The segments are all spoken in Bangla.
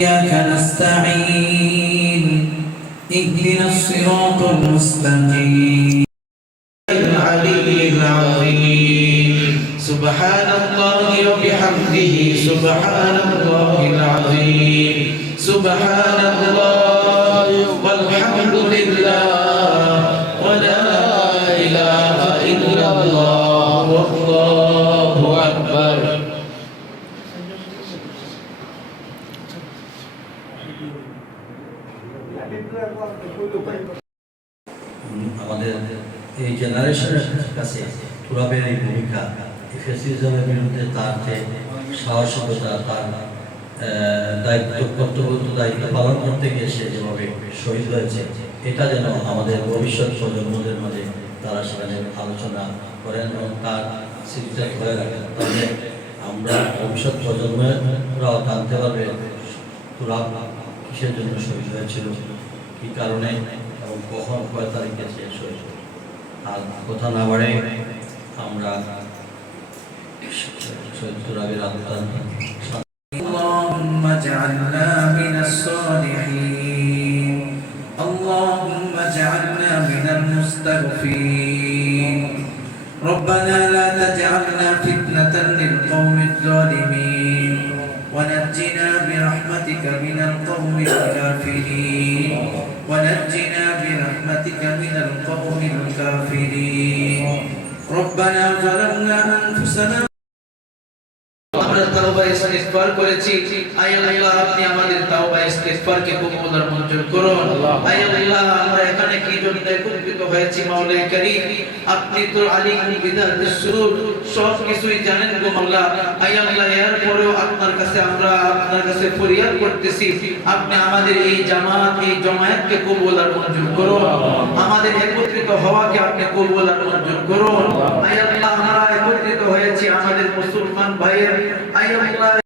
إياك نستعين. اهدنا الصراط المستقيم. العلي العظيم. سبحان الله وبحمده سبحان الله العظيم. سبحان الله والحمد لله. ولا إله إلا الله. আমাদের এই জেনারেশনের কাছে তুরাবের এই ভূমিকা বিরুদ্ধে তার যে সাহসিকতা, তার দায়িত্ব কর্তব্য দায়িত্ব পালন করতে গিয়ে সে যেভাবে শহীদ হয়েছে, এটা যেন আমাদের ভবিষ্যৎ প্রজন্মদের মাঝে তারা সেখানে আলোচনা করেন এবং তার স্মৃতিটা ধরে রাখেন। তাহলে আমরা ভবিষ্যৎ প্রজন্মরাও জানতে পারবে তুরাব কিসের জন্য শহীদ হয়েছিল কি কারণে এবং কখন কয় তারিখে শেষ হয়েছে আর কথা না বাড়ে আমরা শহীদ তুরাবের আত্মার اللهم اجعلنا من الصالحين اللهم اجعلنا من المستغفرين ربنا لا تجعلنا فتنة الكافرين. ونجنا برحمتك من القوم الكافرين. ربنا ظلمنا أنفسنا ইস্তিগফার করেছি। আয় আল্লাহ আপনি আমাদের তাওবা ইস্তিগফারকে কবুল আর মঞ্জুর করুন। আয় আল্লাহ আমরা এখানে কি জন্য একত্রিত হয়েছি মাওলাই করিম? আপনি তো আলিম বিদাত সুরুর সব কিছুই জানেন গো মাওলা আয় আল্লাহ এর পরেও আপনার কাছে আমরা আপনার কাছে ফরিয়াদ করতেছি। আপনি আমাদের এই জামাত এই জমায়েতকে কবুল আর মঞ্জুর করুন। আমাদের একত্রিত হওয়াকে আপনি কবুল আর মঞ্জুর করুন। আয় আল্লাহ আমরা একত্রিত হয়েছি আমাদের মুসলমান ভাইয়ের। আয় আল্লাহ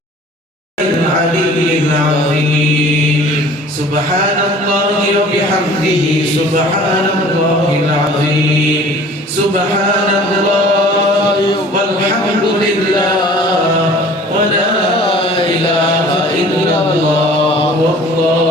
العلي العظيم. سبحان الله وبحمده سبحان الله العظيم. سبحان الله والحمد لله ولا إله إلا الله والله